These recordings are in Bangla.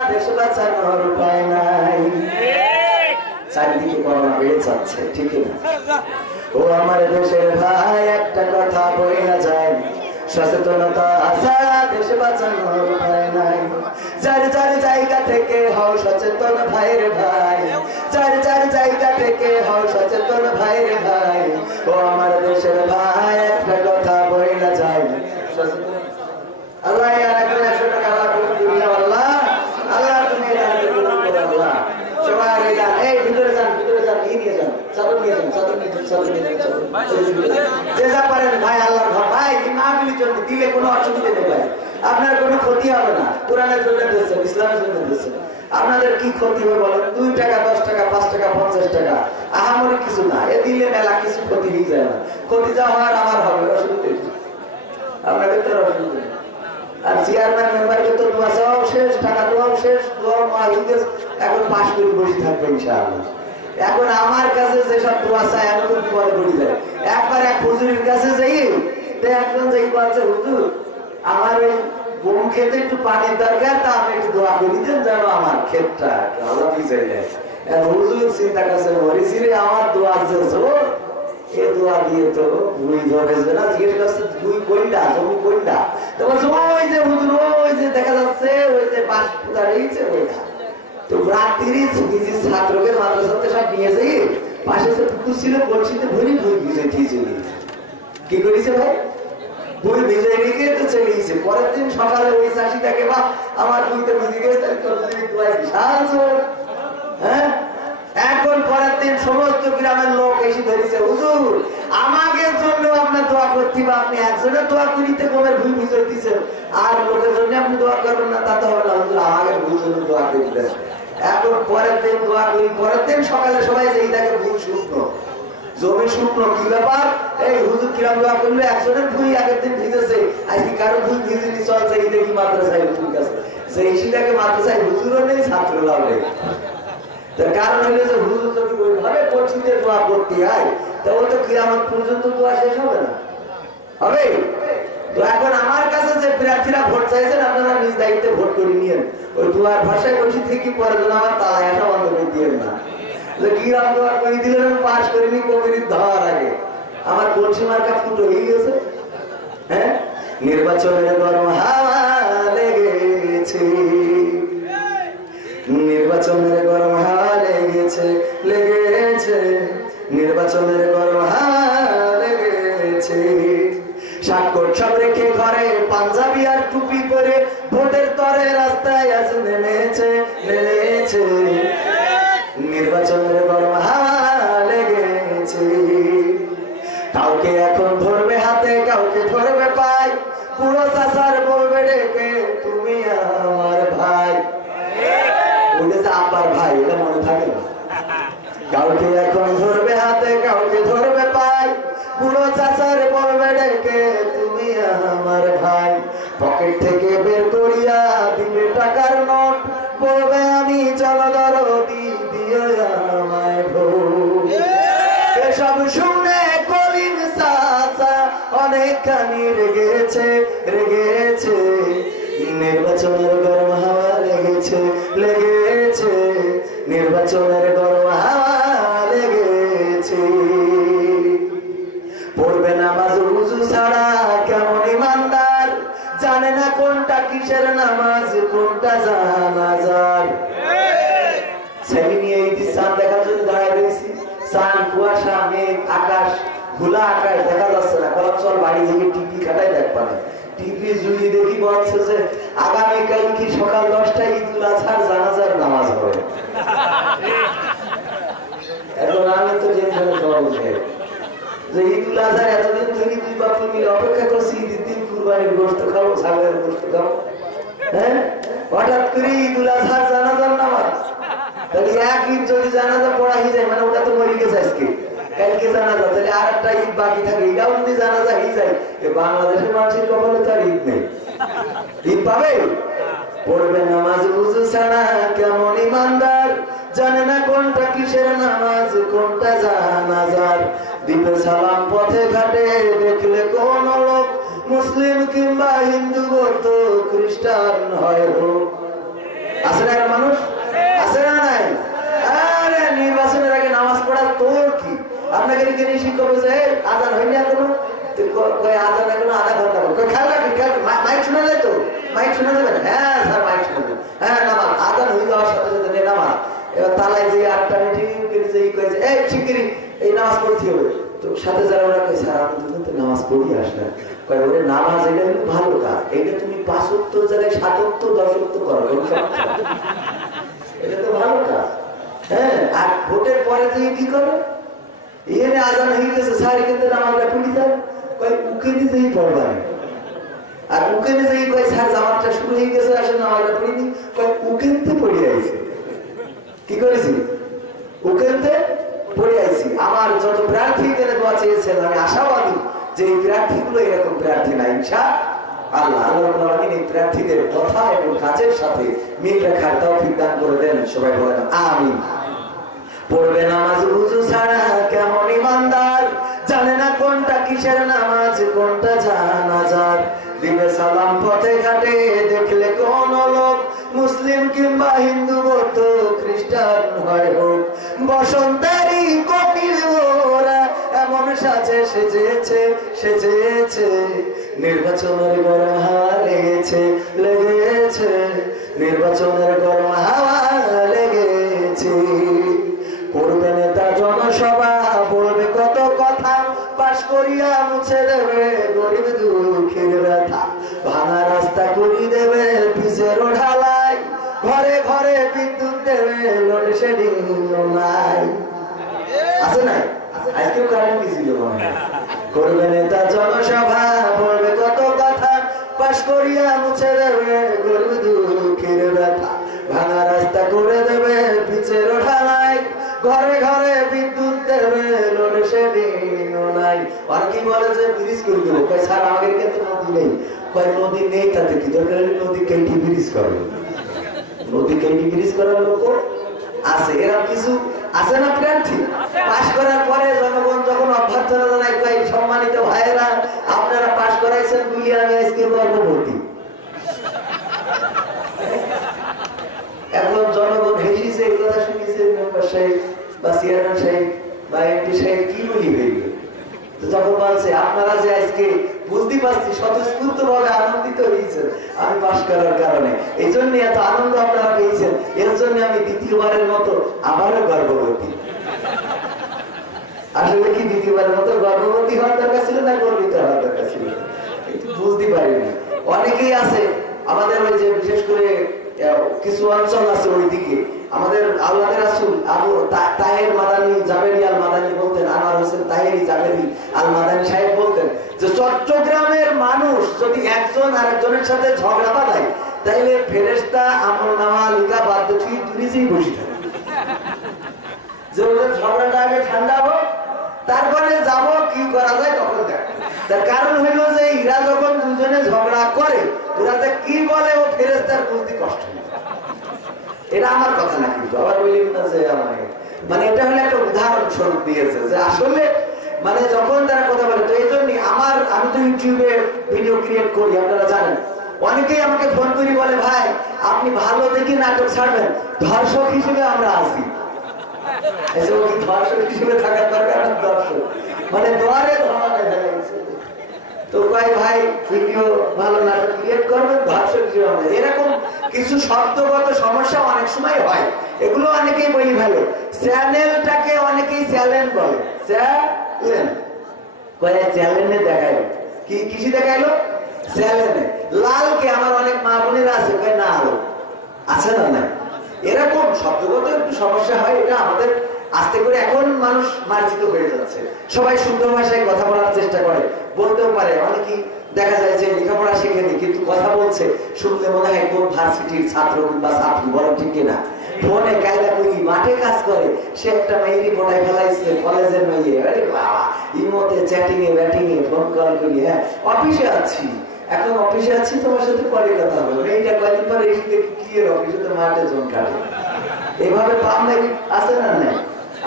দেশ বাঁচানোর উপায় নাই। চারিদিকে করোনা বেড়ে যাচ্ছে, ঠিক না? ও আমার দেশের ভাই, একটা কথা বলে না যায়, সচেতনতা আসা, দেশ বাঁচানোর উপায় নাই। যার যার জায়গা থেকে হও সচেতন ভাইয়ের ভাই, যার যার জায়গা থেকে হও সচেতন ভাইয়ের ভাই। ও আমার দেশের ভাই, একটা কথা বলে না যায়, সচেতন। আল্লাহ আর একজন 100 টাকা আল্লাহ তুমি আল্লাহ আল্লাহ তুমি আল্লাহ সবাই এই ভিতরে যান, ভিতরে যান, নিয়ে যান, চাদর নিয়ে যান, চাদর নিয়ে যান, চাদর নিয়ে যান, যে যা পারেন ভাই, আল্লাহর ঘর ভাই, মাহফিলের জন্য দিলে কোনো অসুবিধা নেই ভাই, আপনার কোনো ক্ষতি হবে না। কোরআনের জন্য দিয়েছেন, ইসলামের জন্য দিয়েছেন, আপনাদের কি ক্ষতি হবে বলেন? 2 টাকা 10 টাকা 5 টাকা 50 টাকা আহামরি কিছু না, এ দিলে মেলা কিছু ক্ষতি হয়ে যায় না। ক্ষতি যা হওয়ার আমার হবে, অসুবিধা আপনাদের তো অসুবিধা। আর চেয়ারম্যান মেম্বারকে তো দোয়া চাওয়াও শেষ, টাকা দেওয়াও শেষ, দোয়া মাহিদের এখন পাশ করে বসে থাকবে ইনশাআল্লাহ। এখন আমার কাছে যেসব দোয়া চায় আমি তো বিপদে পড়ে যায়। একবার এক হুজুরের কাছে যাই, তো একজন যাই বলছে, হুজুর আমার ওই গম খেতে একটু পানির দরকার, তা আমি একটু দোয়া করি দেন যেন আমার ক্ষেতটা আল্লাহ পিছিয়ে যায়। হুজুর চিন্তা করছে, মরিছি রে আমার দোয়া যে জোর, এ দোয়া দিয়ে তো ভুই ধরেছে না। জিজ্ঞেস করছে ভুই কইলা, জমি কইলা? তো বলছে ওই যে হুজুর, ওই যে দেখা যাচ্ছে, ওই যে বাস পুতা রয়েছে ওইটা। তো রাত্রি নিজে ছাত্রকে মাদ্রাসাতে সব নিয়ে যাই, পাশে যে পুকুর ছিল বলছিতে ভরি ভুই ভিজে দিয়েছে। কি করেছে ভাই? ভুই ভিজে রেখে তো চলে গেছে। পরের দিন সকালে ওই চাষিটাকে, বা আমার ভুইতে ভিজে গেছে, তাহলে তোর দোয়া বিশাল জোর। হ্যাঁ, এখন পরের দিন সমস্ত গ্রামের লোক এসে ধরেছে, হুজুর আমাকে জন্য আপনার দোয়া করতে, বা আপনি একজনের দোয়া করিতে গমের ভুই ভিজে দিচ্ছেন, আর লোকের জন্য আপনি দোয়া করবেন না, তা তো হবে না। হুজুর আমাকে ভুই জন্য দোয়া করতে। এখন পরের দিন দোয়া করি, পরের দিন সকালে সবাই যে দেখে ভুই শুকনো, জমি শুকনো, কি ব্যাপার? এই হুজুর কিরাম দোয়া করলে একজনের ভুই আগের দিন ভিজেছে, আজকে কারো ভুই ভিজেনি, চলছে এই দেখি মাদ্রাসায় হুজুর কাছে, যে এসিটাকে মাদ্রাসায় হুজুরও নেই, ছাত্ররাও নেই। তার কারণ হলো যে হুজুর যদি ওইভাবে পরিচিতে দোয়া করতে হয়, তাহলে তো কিয়ামত পর্যন্ত দোয়া শেষ হবে না, হবে? তো এখন আমার কাছে যে প্রার্থীরা ভোট চাইছেন, আপনারা নিজ দায়িত্বে ভোট করে নিয়েন। ওই দোয়ার ভাষায় বসে থেকে পরে যেন আমার তালায় আসা বন্ধ করে দিয়ে না, যে কিরাম দোয়া করে দিলেন আমি পাশ করিনি কবির ধোয়ার আগে আমার কলসি মার্কা ফুটো হয়ে গেছে। হ্যাঁ, নির্বাচনের গরম হাওয়া লেগেছে, নির্বাচনের গরম হাওয়া লেগেছে, লেগেছে, নির্বাচনের গরম হাওয়া লেগেছে। সাক্ষর সব রেখে ঘরে পাঞ্জাবি আর টুপি পরে ভোটের তরে রাস্তায় আজ নেমেছে, নেমেছে, নির্বাচনের গরম হাওয়া লেগেছে। কাউকে এখন ধরবে হাতে, কাউকে ধরবে পায়, পুরো চাচার বলবে ডেকে তুমি আমার ভাই। আব্বার ভাই, এটা মনে থাকে না? কাউকে এখন ধরবে হাতে, কাউকে ধরবে পায়, বুড়ো চাচার বলবে ডেকে তুমি আমার ভাই। পকেট থেকে বের করিয়া দিবে টাকার নোট, বলবে আমি জনদরদি দিও আমায় ভোট। এসব শুনে কলিম চাচা অনেকখানি রেগেছে, রেগেছে, নির্বাচনের গরম হাওয়া লেগেছে, লেগেছে, নির্বাচনের গরম হাওয়া লেগেছে। পড়বে নামাজ উজু ছাড়া কেমন ইমানদার, জানে না কোনটা কিসের নামাজ, কোনটা জানাজার। ছেলে নিয়ে এই চাঁদ দেখার জন্য দাঁড়ায় রয়েছি, চাঁদ, কুয়াশা, মেঘ, আকাশ, খোলা আকাশ দেখা যাচ্ছে না। কলম চল বাড়ি থেকে টিভি খাটাই দেখ পারে, টিভি জুড়ি দেখি বলছে যে আগামীকাল কি সকাল 10টায় ঈদুল আজহার জানাজার নামাজ হবে। এখন আমি তো যে ঈদুল আজহার এতদিন ধরে 2 বাপ মিলে অপেক্ষা করছি, ঈদের দিন কুরবানির গোশত খাবো, ছাগলের গোশত খাবো। হ্যাঁ, হঠাৎ করে ঈদুল আজহার জানাজার নামাজ, তাহলে এক ঈদ যদি জানাজা পড়া হয়ে যায়, মানে ওটা তো মরে গেছে আজকে, কালকে জানাজা, তাহলে আর একটা ঈদ বাকি থাকে, এটাও যদি জানাজা হয়ে যায়, বাংলাদেশের মানুষের কপালে তার ঈদ নেই, ঈদ পাবে? পড়বে নামাজ উজু ছাড়া কেমন ইমানদার, জানে না কোনটা কিসের নামাজ, কোনটা জানাজার। দিবে সালাম পথে ঘাটে, দেখলে কোন লোক মুসলিম কিংবা হিন্দু, বৌদ্ধ খ্রিস্টান হয় হোক, আছে না থেকে শিক্ষক বলছে আজান হয়নি এখনো, আজান এখনো আধা ঘন্টা, খেয়াল রাখবেন খেয়াল, মাইক শোনা যায় তো, মাইক শোনা যাবে না? হ্যাঁ স্যার মাইক শোনা যাবে, হ্যাঁ নামাজ আজান হয়ে যাওয়ার সাথে সাথে নামাজ। এবার তালায় যে আটটা কয়েছে এই শিগগিরি এই নামাজ পড়তে হবে। তো সাথে যারা ওরা কই স্যার আপনি দুজন তো নামাজ পড়ি আসলেন, কয় ওরে নামাজ এটা কিন্তু ভালো কাজ, এটা তুমি 5 ওয়াক্ত জায়গায় 7 ওয়াক্ত 10 ওয়াক্ত করো, এটা তো ভালো কাজ। হ্যাঁ, আর ভোটের পরে থেকে কি করো, এনে আজান হয়ে গেছে স্যার কিন্তু নামাজটা পড়ি যাও, কয় উকে নিজেই পড়বা, আর উকে নিজেই কয় স্যার জামাতটা শুরু হয়ে গেছে আসলে নামাজটা পড়িনি, কয় উকেনতে পড়ে আইছে। কি করেছি? উকেনতে পড়ে আইছি। আমার যত প্রার্থী করে দোয়া চেয়েছেন আমি আশাবাদী যে এই প্রার্থীগুলো এরকম প্রার্থী না ইনশাআল্লাহ। আল্লাহ আমিন এই প্রার্থীদের কথা এবং কাজের সাথে মিল রাখার তৌফিক দান করে দেন, সবাই বলেন আমিন। পড়বে নামাজ ওযু ছাড়া কেমন ইমানদার, জানে না কোনটা কিসের নামাজ কোনটা জানাজার, দিবে সালাম পথে ঘাটে দেখলে কোন লোক, মুসলিম কিংবা হিন্দু বৌদ্ধ খ্রিস্টান হয় হোক, বসন্তেরই কোকিল ওরা এমন সাজে সেজেছে সেজেছে, নির্বাচনের গরম হাওয়া লেগেছে লেগেছে, নির্বাচনের গরম হাওয়া লেগেছে। করবে নেতা জনসভা বলবে কত কথা, পাশ করিয়া মুছে দেবে গরিব দুঃখের ব্যথা, ভাঙা রাস্তা করিয়ে দেবে পিছের ঢালাই, ঘরে ঘরে বিদ্যুৎ দেবে লোডশেডিং নাই। আছে না আজকেও কারেন্ট দিছিল মনে হয়। করবে নেতা জনসভা বলবে কত কথা, পাশ করিয়া মুছে দেবে গরিব দুঃখের ব্যথা, ভাঙা রাস্তা করে দেবে পিছের ঢালাই, ঘরে ঘরে বিদ্যুৎ দেবে লোডশেডিং নাই। অনেকেই বলে যে ব্রিজ করে দেবো, কয় স্যার আমাদের কিন্তু নদী নেই, কয় নদী নেই তাতে কি দরকার, নদী কেটে ব্রিজ করবে, নদী কেটে ব্রিজ করার লোক আছে, এরা কিছু আছে না প্রার্থী। পাশ করার পরে জনগণ যখন অভ্যর্থনা জানায় কয় সম্মানিত ভাইয়েরা আপনারা পাশ করাইছেন বলি আমি আজকে গর্ভবতী। এখন জনগণ হেসেছে, এই কথা শুনেছে মেম্বার সাহেব বা চেয়ারম্যান সাহেব বা এমপি সাহেব কি বলি হইবে, তো যখন বলছে আপনারা যে আজকে বুঝতে পারছি স্বতঃস্ফূর্ত ভাবে আনন্দিত হয়েছেন আমি পাশ করার কারণে, এই জন্য এত আনন্দ আপনারা পেয়েছেন, এর জন্য আমি দ্বিতীয়বারের মতো আবারও গর্ভবতী। আসলে কি দ্বিতীয়বারের মতো গর্ভবতী হওয়ার দরকার ছিল না গর্বিত হওয়ার দরকার ছিল, কিন্তু বুঝতে পারিনি। অনেকেই আছে আমাদের ওই যে বিশেষ করে কিছু অঞ্চল আছে ওইদিকে, আমাদের আল্লাহর রাসূল আবু তাহের মাদানী জাবেরি আল মাদানী বলতেন, আনোয়ার হোসেন তাহেরি জাবেরি আল মাদানী সাহেব বলতেন যে চট্টগ্রামের মানুষ যদি একজন আরেকজনের সাথে ঝগড়া বাঁধায় তাইলে ফেরেশতা আমলনামা লিখা বাধ্য ঠিক নিজেই বসে থাকে, যে ওদের ঝগড়াটা আগে ঠান্ডা হোক তারপরে যাব কি করা যায় তখন দেখ। তার কারণ হইল যে এরা যখন দুজনে ঝগড়া করে ওরাতে কি বলে ও ফেরেশতার বুঝতে কষ্ট হয়। এটা আমার কথা না, কিন্তু আবার বলিব না যে আমার মানে এটা হলো একটা উদাহরণ স্বরূপ দিয়েছে যে আসলে মানে যখন তারা কথা বলে, তো এই জন্যই আমি তো ইউটিউবে ভিডিও ক্রিয়েট করি আপনারা জানেন, অনেকেই আমাকে ফোন করি বলে ভাই আপনি ভালো দেখি নাটক ছাড়বেন, ধর্ষক হিসেবে আমরা আছি। ধর্ষক হিসেবে থাকার দরকার না, দর্শক মানে দোয়ারে ধর্মে তো কয় ভাই ভিডিও ভালো নাটক ক্রিয়েট করবেন ধর্ষক হিসেবে আমরা, এরকম কিছু শব্দগত সমস্যা অনেক সময় হয়, এগুলো অনেকেই বলি ভালো। চ্যানেলটাকে অনেকেই চ্যালেঞ্জ বলে, চ্যালেঞ্জে দেখাইলো কি কিছু দেখাইলো চ্যালেঞ্জে, লালকে আমার অনেক মা বোনেরা আছে না আলো আছে না নাই, এরকম শব্দগত একটু সমস্যা হয়। এটা আমাদের আস্তে করে এখন মানুষ মার্জিত হয়ে যাচ্ছে, সবাই শুদ্ধ ভাষায় কথা বলার চেষ্টা করে, বলতেও পারে, অনেকেই দেখা যায় যে লেখাপড়া শেখেনি কিন্তু কথা বলছে, শুনলে মনে হয় কোন ভার্সিটির ছাত্র বা ছাত্রী, বরং ঠিক কিনা। ফোনে কায়দা করি মাঠে কাজ করে, সে একটা মেয়েরই ফোনায় ফেলাইছে কলেজের মেয়ে, আরে বাবা ইমোতে চ্যাটিং এ ব্যাটিং এ ফোন কল করি, হ্যাঁ অফিসে আছি, এখন অফিসে আছি তোমার সাথে পরে কথা হবে, মেয়েটা কয়েকদিন পরে এসে দেখি কি এর অফিসে তো মাঠে জন কাটে, এভাবে পাম নাকি আছে না নাই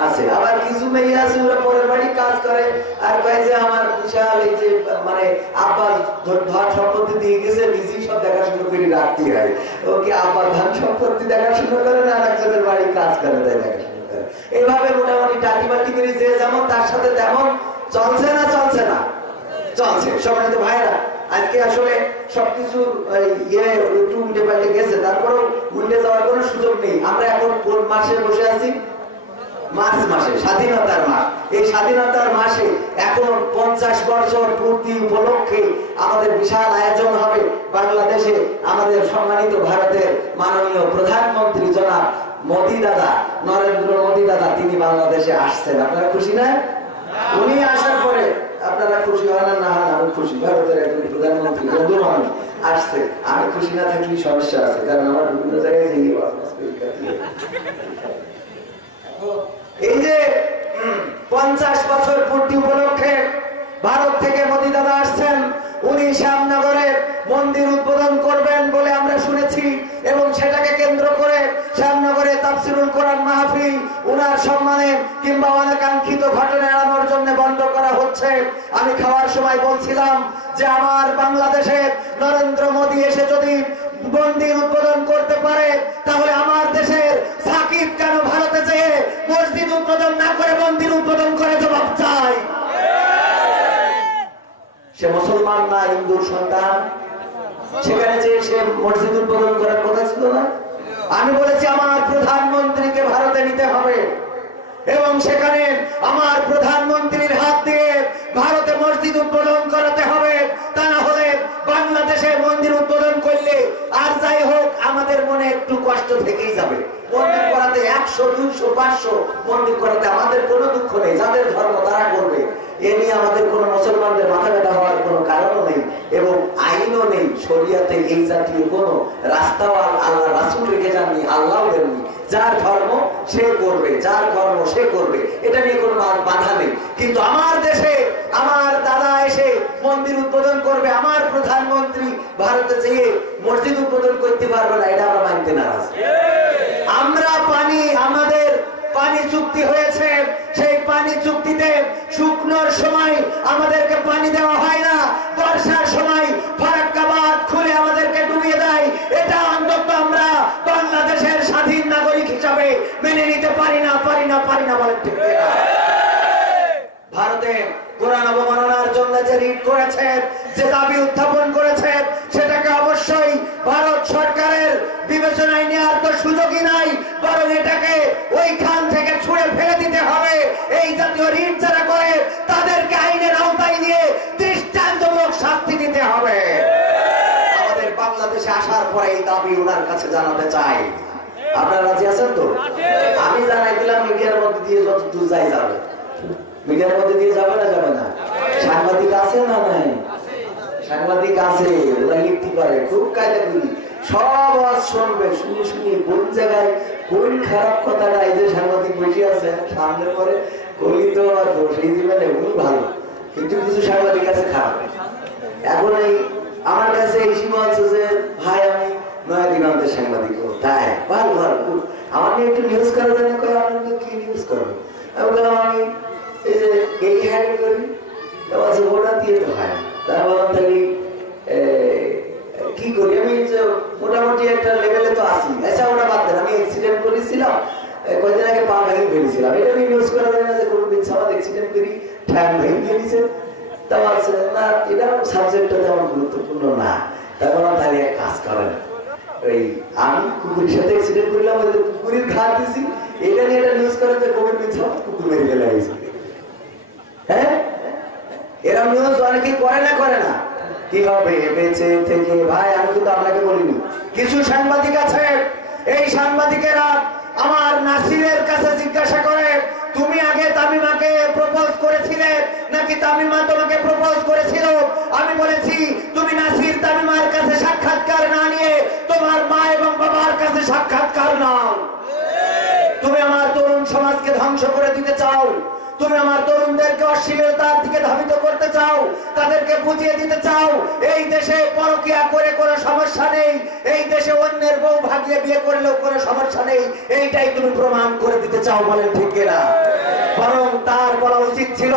আছে। আবার কিছু মেয়ে আছে ওরা পরের বাড়ি কাজ করে আর কয় যে আমার বিশাল এই যে মানে আব্বার ধন সম্পত্তি দিয়ে গেছে, নিজেই সব দেখাশোনা করে রাখতে হয়, ওকে আব্বার ধন সম্পত্তি দেখাশোনা করে না একজনের বাড়ি কাজ করে দেয় দেখাশোনা করে। আছে। এইভাবে মোটামুটি টাটিবাটি করে যে যেমন তার সাথে তেমন চলছে না চলছে। সম্মানিত ভাইরা, আজকে আসলে সবকিছু একটু উল্টে পাল্টে গেছে, তারপরেও উল্টে যাওয়ার কোনো সুযোগ নেই। আমরা এখন কোন মাসে বসে আছি? মার্চ মাসে, স্বাধীনতার মাস। এই স্বাধীনতার মাসে এখন 50 বছর পূর্তি উপলক্ষে আমাদের বিশাল আয়োজন হবে বাংলাদেশে। আমাদের সম্মানিত ভারতের মাননীয় প্রধানমন্ত্রী জনাব মোদী দাদা, নরেন্দ্র মোদী দাদা, তিনি বাংলাদেশে আসছেন। আপনারা খুশি না? উনি আসার পরে আপনারা খুশি হন না হন, আমি খুশি। ভারতের একজন প্রধানমন্ত্রী বন্ধুমান আসছে, আমি খুশি না থাকলে সমস্যা আছে, কারণ আমার বিভিন্ন জায়গায় এই যে 50 বছর পূর্তি উপলক্ষে ভারত থেকে মোদী দাদা আসছেন। উনি শ্যামনগরে মন্দির উদ্বোধন করবেন বলে আমরা শুনেছি, এবং সেটাকে কেন্দ্র করে শ্যামনগরে তাফসিরুল কোরআন মাহফিল উনার সম্মানে কিংবা অনাকাঙ্ক্ষিত ঘটনা এড়ানোর জন্য বন্ধ করা হচ্ছে। আমি খাওয়ার সময় বলছিলাম যে আমার বাংলাদেশে নরেন্দ্র মোদী এসে যদি মন্দির উদ্বোধন করতে পারে, তাহলে আমার দেশের সাকিব কেন ভারতে যেয়ে মসজিদ উদ্বোধন না করে মন্দির উদ্বোধন করে জবাব চাই? সে মুসলমান না হিন্দুর সন্তান? সেখানে যে সে মসজিদ উদ্বোধন করার কথা ছিল না? আমি বলেছি আমার প্রধানমন্ত্রীকে ভারতে নিতে হবে, এবং সেখানে আমার প্রধানমন্ত্রীর হাত দিয়ে ভারতে মসজিদ উদ্বোধন করাতে হবে। তা না হলে বাংলাদেশে মন্দির উদ্বোধন করলে আর যাই হোক আমাদের মনে একটু কষ্ট থেকেই যাবে। মন্দির করাতে 100, 200, 500 মন্দির করাতে আমাদের কোনো দুঃখ নেই, যাদের ধর্ম তারা করবে। এ নিয়ে আমাদের কোন মুসলমানদের মাথা ব্যথা হওয়ার কোনো কারণও নেই, এবং আইনও নেই। শরিয়াতে এই জাতীয় কোন রাস্তাও আল্লাহ রাসূল রেখে যাননি, আল্লাহ দেননি। যার ধর্ম সে করবে, যার ধর্ম সে করবে, এটা নিয়ে কোনো বাধা নেই। কিন্তু আমার দেশে আমার দাদা এসে মন্দির উদ্বোধন করবে, আমার প্রধানমন্ত্রী ভারতে যেয়ে মসজিদ উদ্বোধন করতে পারবে না, এটা আমরা মানতে নারাজ। আমরা আমাদের পানি চুক্তি হয়েছে, সেই পানি চুক্তিতে শুকনোর সময় আমাদেরকে পানি দেওয়া হয় না, বর্ষার সময় ফারাক্কা বাঁধ খুলে আমাদেরকে ডুবিয়ে দেয়। এটা অন্তত আমরা বাংলাদেশের স্বাধীন নাগরিক হিসাবে মেনে নিতে পারি না বলেন ঠিক কিনা? ভারতে কোরআন অবমাননার জন্য যে রিট করেছে, যে দাবি উত্থাপন করেছে, সেটাকে অবশ্যই ভারত সরকারের বিবেচনায় নেওয়ার তো সুযোগই নাই, বরং এটাকে ওইখান থেকে ছুঁড়ে ফেলে দিতে হবে। এই জাতীয় রিট যারা করে তাদেরকে আইনের আওতায় নিয়ে দৃষ্টান্তমূলক শাস্তি দিতে হবে। আমাদের বাংলাদেশে আসার পরে এই দাবি ওনার কাছে জানাতে চাই। আপনারা রাজি আছেন তো? আমি জানাই দিলাম, মিডিয়ার মধ্যে দিয়ে যতদূর যাই যাবে। মিডিয়ার মধ্যে দিয়ে যাবে না? যাবে না? সাংবাদিক আছে না? নাই, সাংবাদিক আছে, ওরা লিখতে পারে, খুব কায়দা করি, সব আজ শুনবে। শুনি কোন জায়গায় কোন খারাপ কথাটা এই যে সাংবাদিক বসে আছে সামনে পরে কলি তো আর বসেই দিবেন, এগুলো ভালো। কিন্তু কিছু সাংবাদিক আছে খারাপ। এখন এই আমার কাছে এই সীমা আছে যে ভাই আমি নয়া দিগন্তের সাংবাদিক, তাই ভালো আমার নিয়ে একটু নিউজ করা যায় না? আপনাকে কি নিউজ করবো? আমি বললাম আমি এই যে এই হ্যান্ড করি, ওটা দিয়ে তো হয়। তার বললাম তাহলে কি করি? আমি মোটামুটি একটা লেভেলে তো আসি। আচ্ছা ওটা বাদ দেন, আমি অ্যাক্সিডেন্ট করেছিলাম কয়েকদিন আগে, পা ভেঙে ফেলেছিলাম। এটা আমি নিউজ করা যায় না যে কোনোদিন সবাই অ্যাক্সিডেন্ট করি ঠ্যাং ভেঙে ফেলেছে? তা বলছে না, এটা সাবজেক্টটা তেমন গুরুত্বপূর্ণ না। তার বললাম তাহলে এক কাজ করেন, ওই আমি কুকুরের সাথে অ্যাক্সিডেন্ট করলাম, কুকুরের ঘা দিছি, এটা নিয়ে একটা নিউজ করে যে কোভিড কুকুর মেরে ফেলে গেছে। হ্যাঁ, এরকম নিউজ অনেকে করে না। কি হবে বেঁচে থেকে? ভাই আমি কিন্তু আপনাকে বলিনি, কিছু সাংবাদিক আছে, এই সাংবাদিকেরা আমার নাসিরের কাছে জিজ্ঞাসা করে তুমি আগে তামিমাকে প্রপোজ করেছিলে নাকি তামিমা তোমাকে প্রপোজ করেছিল? আমি বলেছি তুমি নাসির তামিমার কাছে সাক্ষাৎকার না নিয়ে তোমার মা এবং বাবার কাছে সাক্ষাৎকার নাও। তুমি আমার তরুণ সমাজকে ধ্বংস করে দিতে চাও, তুমি আমার তরুণদেরকে অশ্লীলতার দিকে ধাবিত করতে চাও, তাদেরকে বুঝিয়ে দিতে চাও এই দেশে পরকিয়া করে কোনো সমস্যা নেই, এই দেশে অন্যের বউ ভাগিয়ে বিয়ে করলেও কোনো সমস্যা নেই, এইটাই তুমি প্রমাণ করে দিতে চাও, বলেন ঠিক কিনা? বরং তার বলা উচিত ছিল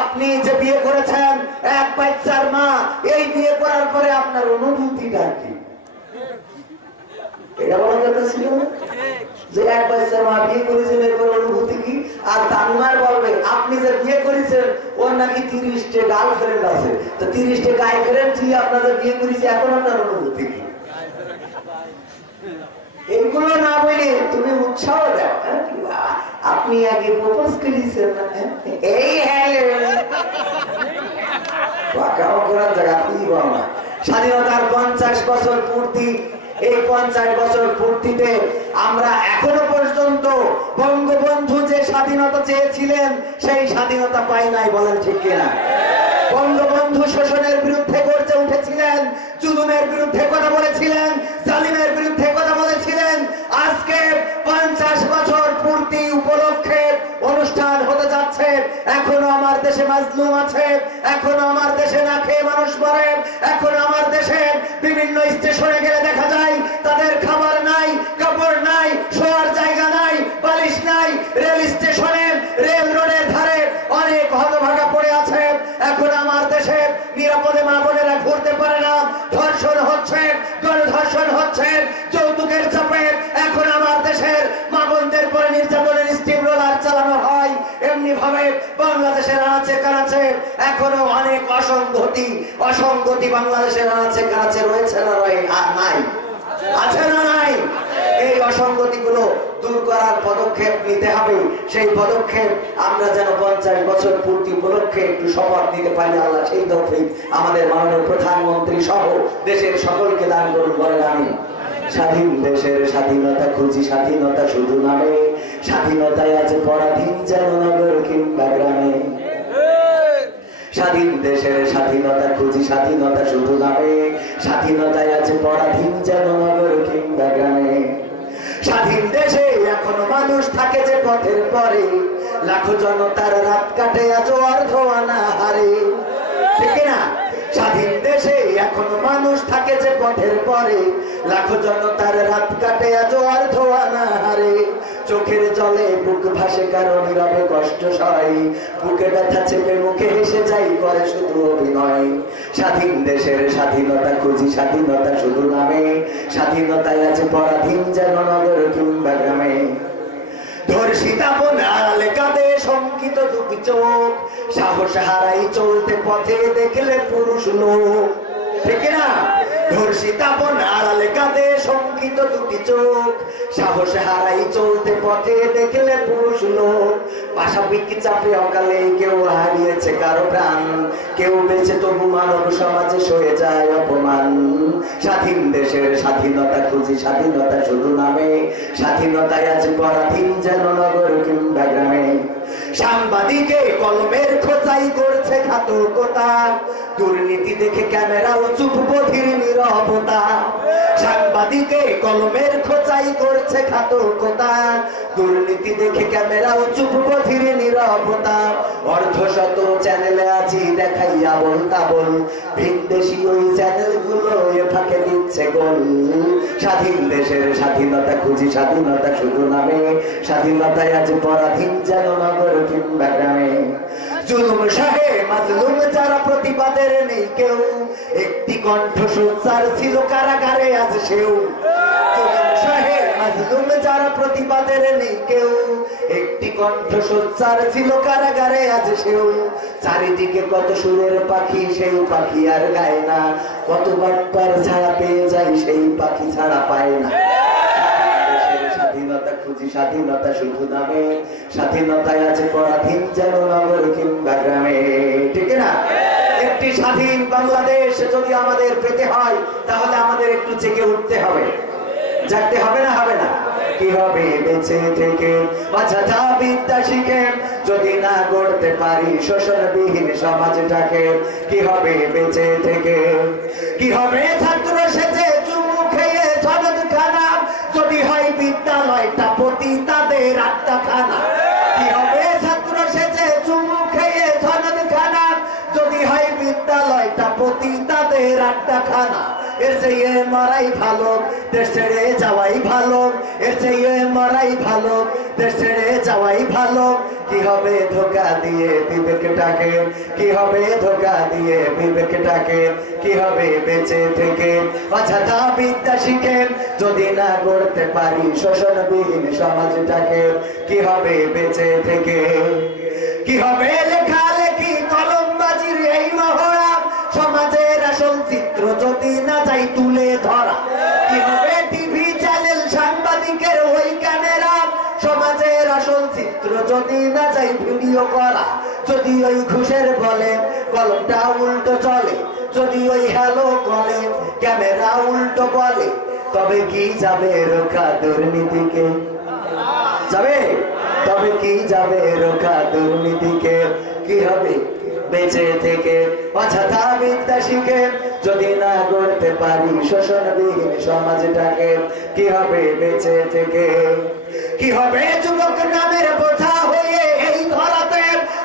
আপনি যে বিয়ে করেছেন এক বাচ্চার মা, এই বিয়ে করার পরে আপনার অনুভূতিটা কি? এটা বলা দরকার ছিল না যে এক বাচ্চার মা বিয়ে করেছেন এরপর অনুভূতি আর তামিমার বলবে আপনি যে বিয়ে করেছেন ওর নাকি 30টা গার্লফ্রেন্ড আছে, তো 30টা গার্লফ্রেন্ড ছিল আপনাদের বিয়ে করেছে, এখন আপনার অনুভূতি কি? এগুলো না বলে তুমি উৎসাহ দাও, আপনি আগে প্রপোজ করেছেন না, এই করার জায়গা কি বলা। স্বাধীনতার 50 বছর পূর্তি, এই 50 বছর পূর্তিতে আমরা এখনো পর্যন্ত বঙ্গবন্ধু যে স্বাধীনতা চেয়েছিলেন সেই স্বাধীনতা পাই নাই, বলেন ঠিক কিনা? বঙ্গবন্ধু শোষণের বিরুদ্ধে গর্জে উঠেছিলেন, জুলুমের বিরুদ্ধে কথা বলেছিলেন, জালিমের বিরুদ্ধে কথা বলেছিলেন। আজকে 50 বছর পূর্তি উপলক্ষে অনুষ্ঠান হতে যাচ্ছে। এখনো আমার দেশে মাজলুম আছে, এখনো আমার দেশে না খেয়ে মানুষ মরে, এখনো আমার দেশে বিভিন্ন স্টেশনে গেলে দেখা যায় তাদের খাবার নাই, কাপড় নাই, শোয়ার জায়গা নাই, বালিশ নাই। রেল স্টেশনে, রেল রোডের ধারে অনেক হতভাগা পড়ে আছে। এখন আমার দেশে নিরাপদে মা বোনেরা ঘুরতে পারে না, ধর্ষণ হচ্ছে, গণধর্ষণ হচ্ছে, যৌতুকের চাপে এখন আমার দেশের মা বোনদের পরে নির্যাতনের স্টিম রোলার চালানো হয়। এমনি ভাবে বাংলাদেশের আনাচে কানাচে এখনো অনেক অসঙ্গতি বাংলাদেশের আনাচে কানাচে রয়েছে না নাই? আছে না নাই? এই অসঙ্গতি গুলো দূর করার পদক্ষেপ নিতে হবে। সেই পদক্ষেপ আমরা যেন 50 বছর পূর্তি উপলক্ষে একটু শপথ নিতে পারি, আল্লাহ সেই তৌফিক আমাদের মাননীয় প্রধানমন্ত্রী সহ দেশের সকলকে দান করুন, বলেন আমিন। স্বাধীন দেশের স্বাধীনতা খুঁজি, স্বাধীনতা শুধু নামে, স্বাধীনতায় আছে পরাধীন যেন নগর কিংবা গ্রামে। স্বাধীন দেশের স্বাধীনতা খুঁজি, স্বাধীনতা শুধু নামে, স্বাধীনতায় আছে পরাধীন যেন নগর কিংবা গ্রামে। স্বাধীন দেশে এখনো মানুষ থাকে যে পথের পরে, লাখো জনতার রাত কাটে আজ অর্ধ অনাহারে, ঠিক না? স্বাধীন দেশে এখনো মানুষ থাকে যে পথের পরে, লাখো জনতার রাত কাটে আজ অর্ধ অনাহারে। চোখের জলে বুক ভাসে কারো নীরবে কষ্ট সয়, বুকে ব্যথা চেপে মুখে হেসে যাই করে শুধু অভিনয়। স্বাধীন দেশের স্বাধীনতা খুঁজি, স্বাধীনতা শুধু নামে, স্বাধীনতায় আছে পরাধীন যেন নগর কিংবা গ্রামে। ধর্ষিতা বোন আড়ালে কাঁদে শঙ্কিত দুটি চোখ, সাহস হারাই চলতে পথে দেখলে পুরুষ লোক, ঠিক না? ধর্ষিতা বোন আড়ালে কাঁদে শঙ্কিত দুটি চোখ, সাহস হারাই চলতে পথে দেখলে পুরুষ লোক। পাশাপিকি চাপে অকালে কেউ হারিয়েছে কারো প্রাণ, কেউ বেঁচে তবু মানব সমাজে সয়ে যায় অপমান। স্বাধীন দেশের স্বাধীনতা খুঁজি, স্বাধীনতা শুধু নামে, স্বাধীনতায় আছে পরাধীন যেন নগর কিংবা গ্রামে। সাংবাদিকে কলমের খোঁচাই করছে ঘাতকতা, দুর্নীতি দেখে ক্যামেরাও চুপ বধির নীরবতা। সাংবাদিকে কলমের খোঁচাই করছে ঘাতকতা, দুর্নীতি দেখে ক্যামেরাও চুপ বধির নীরবতা। অর্ধশত চ্যানেলে আছি দেখাইয়া বলতা বল, ভিনদেশি ওই চ্যানেল গুলো এ ফাঁকে দিচ্ছে গোল। স্বাধীন দেশের স্বাধীনতা খুঁজি, স্বাধীনতা শুধু নামে, স্বাধীনতায় আজ পরাধীন যেন নগর কিংবা গ্রামে। জুলুম সহে মাজলুম যারা প্রতিবাদের নেই কেউ, একটি কণ্ঠ সোচ্চার ছিল কারাগারে আজ সেও। জুলুম সহে মাজলুম যারা প্রতিবাদের নেই কেউ, একটি কণ্ঠ সোচ্চার ছিল কারাগারে আজ সেও। চারিদিকে কত সুরের পাখি, সেই পাখি আর গায় না, কত বাটপার ছাড়া পেয়ে যায় সেই পাখি ছাড়া পায় না। স্বাধীনতা খুঁজি, স্বাধীনতা শুধু নামে, স্বাধীনতায় আছে পরাধীন যেন নগর কিংবা গ্রামে, ঠিক না? একটি স্বাধীন বাংলাদেশ যদি আমাদের পেতে হয় তাহলে আমাদের একটু জেগে উঠতে হবে, জাগতে হবে না? হবে না? কি হবে বেঁচে থেকে অযথা বিদ্যা শিখে যদি না গড়তে পারি শোষণবিহীন সমাজটাকে? কি হবে বেঁচে থেকে? কি হবে ছাত্র সেজে চুমু খেয়ে সনদ খানা যদি হয় বিদ্যালয়টা প্রতি তাদের আড্ডাখানা? কি হবে ছাত্র সেজে চুমু খেয়ে সনদ খানা যদি হয় বিদ্যালয়টা প্রতি তাদের আড্ডাখানা? এর চেয়ে মরাই ভালো, দেশ ছেড়ে যাওয়াই ভালো, এর চেয়ে মরাই ভালো, দেশ ছেড়ে যাওয়াই ভালো। কি হবে ধোকা দিয়ে বিবেকটাকে, কি হবে ধোকা দিয়ে বিবেকটাকে, কি হবে বেঁচে থেকে অযথা বিদ্যা শিখে যদি না গড়তে পারি শোষণবিহীন সমাজটাকে, কি হবে বেঁচে থেকে, কি হবে লেখালেখি কলমবাজির এই মহড়া, সমাজের আসল চিত্র যদি না যাই তুলে ধরা, কি হবে টিভি চ্যানেল সাংবাদিকের ওই ক্যামেরা, সমাজের আসল চিত্র যদি না যাই ভিডিও করা, যদি ওই ঘুষের বলে কলমটা উল্টো চলে, যদি ওই হ্যালো বলে ক্যামেরা উল্টো বলে, তবে কি যাবে রোখা দুর্নীতিকে, যাবে তবে কি যাবে রোখা দুর্নীতিকে, কি হবে বেঁচে থেকে অযথা বিদ্যা শিখে যদি না গড়তে পারি শোষণবিহীন সমাজটাকে, কি হবে বেঁচে থেকে, কি হবে যুবক নামের বোঝা হয়ে এই ধরাতে,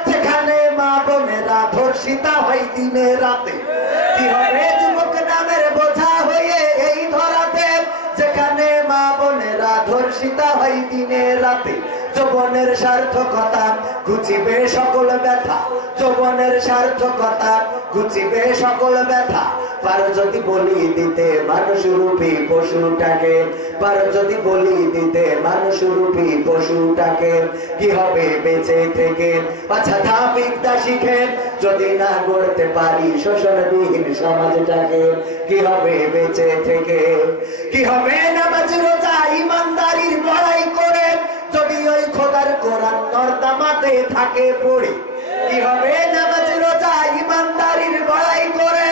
যেখানে মা বোনেরা ধর্ষিতা হয় দিনে রাতে, কি হবে যুবক নামের বোঝা হয়ে এই ধরাতে, যেখানে মা বোনেরা ধর্ষিতা হয় দিনে রাতে, যৌবনের সার্থকতা ঘুচিবে সকল ব্যথা, যৌবনের সার্থকতা ঘুচিবে সকল ব্যথা, পারো যদি বলি দিতে মানুষ রূপী পশুটাকে, পারো যদি বলি দিতে মানুষ রূপী পশুটাকে, কি হবে বেঁচে থেকে অযথা বিদ্যা শিখে যদি না গড়তে পারি শোষণবিহীন সমাজটাকে, কি হবে বেঁচে থেকে, কি হবে নামাজ রোজা ইমানদারির লড়াই করে যদি ওই খোদার কোরআন নর্দমাতে থাকে পড়ে, কি হবে নামাজ রোজা ইমানদারির লড়াই করে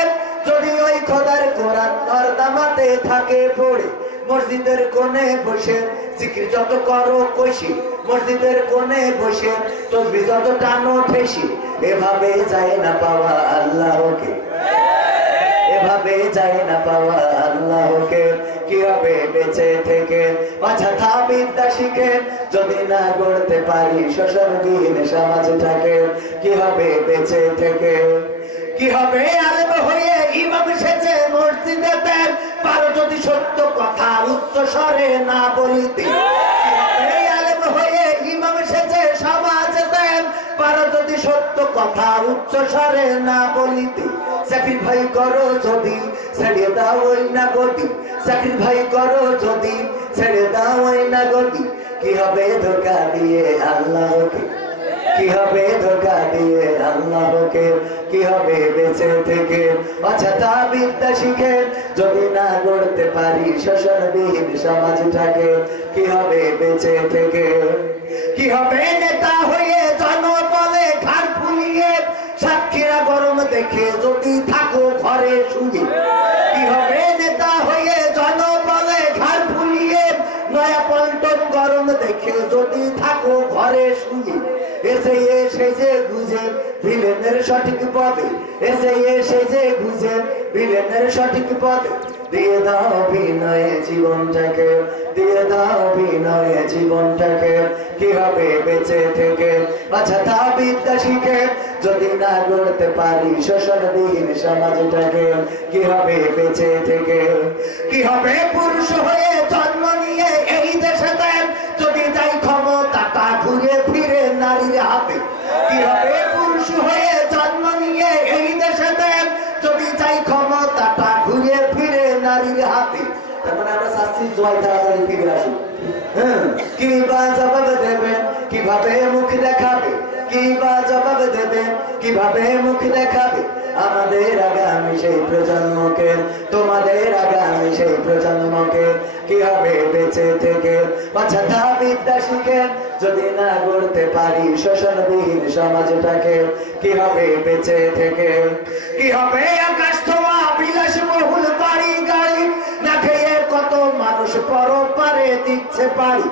যদি ওই খোদার কোরআন নর্দমাতে থাকে পড়ে, মসজিদের কোণে বসে জিকির যত করো কইছি, মসজিদের কোণে বসে তসবিহ যত টানো ঠেসি, এভাবে যায় না পাওয়া আল্লাহকে, এভাবে যায় না পাওয়া আল্লাহকে, কি হবে বেঁচে থেকে অযথা বিদ্যা শিখে যদি না গড়তে পারি শোষণবিহীন সমাজটাকে, কি হবে বেঁচে থেকে, কি হবে আলেম হয়ে ইমাম সেজে মসজিদেতে, পারো যদি সত্য কথা উচ্চ স্বরে না বলিতে, কি হবে আলেম হয়ে ইমাম সেজে সমাজেতে, পারো যদি সত্য কথা উচ্চ স্বরে না বলিতে, স্যাক্রিফাই করো যদি ছেড়ে দাও ওই না গতি, স্যাক্রিফাই করো যদি ছেড়ে দাও ওই না গতি, কি হবে ধোকা দিয়ে আল্লাহকে, কি হবে ধোকা দিয়ে আল্লাহকে, কি হবে বেঁচে থেকে অযথা বিদ্যা শিখে যদি না গড়তে পারি শোষণবিহীন সমাজটাকে, কি হবে বেঁচে থেকে, কি হবে নেতা হয়ে জনবলে ঘাড় ফুলিয়ে সাক্ষীরা গরম দেখে যদি থাকো ঘরে শুয়ে, কি হবে নেতা হয়ে জনবলে ঘাড় ফুলিয়ে নয়া পল্টন গরম দেখে যদি থাকো ঘরে শুয়ে, এসে এসে যে বুঝে ভিলেনের সঠিক পদে, এসে এসে যে বুঝে ভিলেনের সঠিক পদে, দিয়ে দাও অভিনয়ে জীবনটাকে, দিয়ে দাও অভিনয়ে জীবনটাকে, কি হবে বেঁচে থেকে অযথা বিদ্যা শিখে যদি না গড়তে পারি শোষণবিহীন সমাজটাকে, কি হবে বেঁচে থেকে, কি হবে পুরুষ হয়ে জন্ম নিয়ে এই দেশেতে যদি যাই ক্ষমতাটা ঘুরে ফিরে নারীর হাতে, কি হবে পুরুষ হয়ে জন্ম নিয়ে এই দেশেতে যদি যাই ক্ষমতাটা ঘুরে ফিরে নারীর হাতে, তার মানে আমরা শাস্তি জয় তাড়াতাড়ি ফিরে আসি, কি বা জবাব দেবেন, কিভাবে মুখ দেখাবে, কি বা জবাব দেবেন, কিভাবে মুখ দেখাবে আমাদের আগামী সেই প্রজন্মকে, তোমাদের আগামী সেই প্রজন্মকে, কি হবে বেঁচে থেকে অযথা বিদ্যা শিখে যদি না গড়তে পারি শোষণবিহীন সমাজটাকে, কি হবে বেঁচে থেকে, কি হবে আকাশ ছোঁয়া বিলাসবহুল বাড়ি গাড়ি, না খেয়ে কত মানুষ পরপারে দিচ্ছে পারি,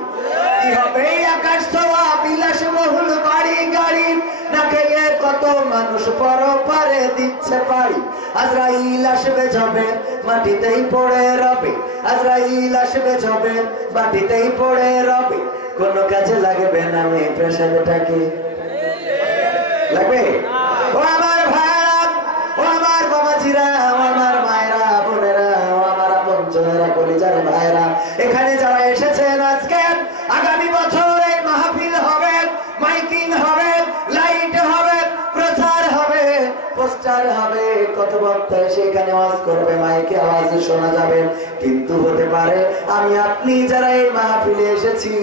কি হবে আকাশ ছোঁয়া বিলাসবহুল বাড়ি গাড়ি, না খেয়ে কত মানুষ পরপারে দিচ্ছে পারি, আজরাইল আসবে যাবে মাটিতেই পড়ে রবে, আজরাইল আসবে যাবে মাটিতেই পড়ে রবে, কোন কাজে লাগবে না আমি প্রসাদটাকে, লাগবে ও আমার ভাইরা, ও আমার বাবাজিরা, ও আমার মায়েরা বোনেরা, ও আমার আপনজনেরা কলিজার ভাইরা, এখানে যারা এসেছেন আজকে আগামী বছর এই মাহফিল হবে, মাইকিং হবে, হয়তো বক্তা সেখানে আওয়াজ করবে, মাইকে আওয়াজ শোনা যাবে, কিন্তু হতে পারে আমি আপনি যারা এই মাহফিলে এসেছি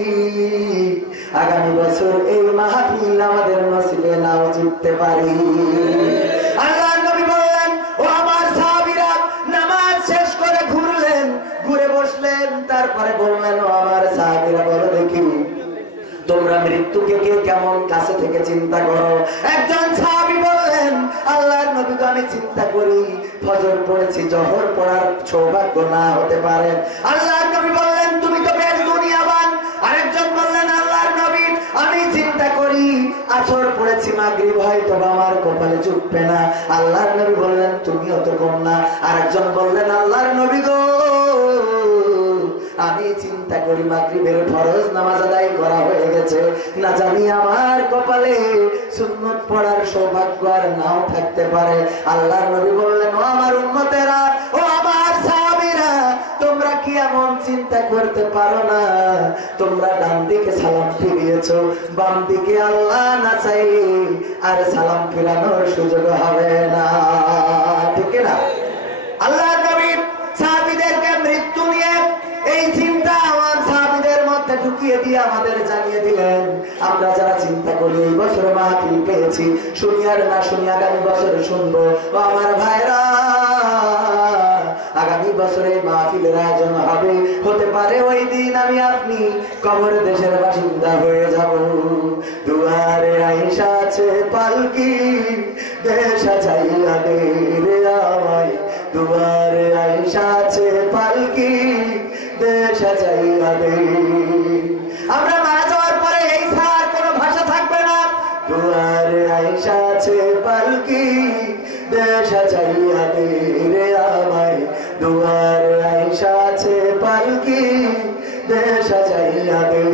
আগামী বছর এই মাহফিল আমাদের নসিবে নাও জুটতে পারি। আল্লাহ নবী বললেন, ও আমার সাহাবীরা, নামাজ শেষ করে ঘুরলেন, ঘুরে বসলেন, তারপরে বললেন, ও আমার সাহাবীরা বলো দেখি তোমরা মৃত্যুকে কে কেমন কাছে থেকে চিন্তা করো? একজন সাহাবী বললেন, আল্লাহর নবী তো আমি চিন্তা করি ফজর পড়েছি, জোহর পড়ার সৌভাগ্য না হতে পারে। আল্লাহর নবী বললেন, তুমি তো বেশ দুনিয়াবান। আরেকজন বললেন, আল্লাহর নবী আমি চিন্তা করি আসর পড়েছি, মাগরিব হয়তো আমার কপালে জুটবে না। আল্লাহর নবী বললেন, তুমিও তো কম না। আরেকজন বললেন, আল্লাহর নবী গো আমি চিন্তা করি মাগরিবের ফরজ নামাজ আদায় করা হয়ে গেছে, না জানি আমার কপালে সুন্নত পড়ার সৌভাগ্য আর নাও থাকতে পারে। আল্লাহর নবী বললেন, ও আমার উম্মতেরা, ও আমার সাহাবীরা, তোমরা কি এমন চিন্তা করতে পারো না তোমরা ডান দিকে সালাম ফিরিয়েছো, বাম দিকে আল্লাহ না চাইলে আর সালাম ফিরানোর সুযোগ হবে না, ঠিক না? আল্লাহর নবী সাহাবীদেরকে মৃত্যু নিয়ে এই চিন্তা আমার সাহাবীদের মধ্যে ঢুকিয়ে দিয়ে আমাদের জানিয়ে দিলেন, আমরা যারা চিন্তা করি এই বছর মাহফিল পেয়েছি, শুনি আর না শুনি আগামী বছর শুনবো। ও আমার ভাইরা, আগামী বছরে মাহফিলের আয়োজন হবে, হতে পারে ওই দিন আমি আপনি কবর দেশের বাসিন্দা হয়ে যাব। দুয়ারে আইসা আছে পালকি, দেশ চাইয়া দে রে আমায়, দুয়ারে আইসা আছে পালকি, দেশ চাইয়া দে। আমরা মারা যাওয়ার পরে এই ছাড়ার কোনো ভাষা থাকবে না। দুয়ারে আইসা আছে পালকি, দেশ চাইয়া দে রে আমায়, দুয়ারে আইসা আছে পালকি, দেশ চাইয়া দে।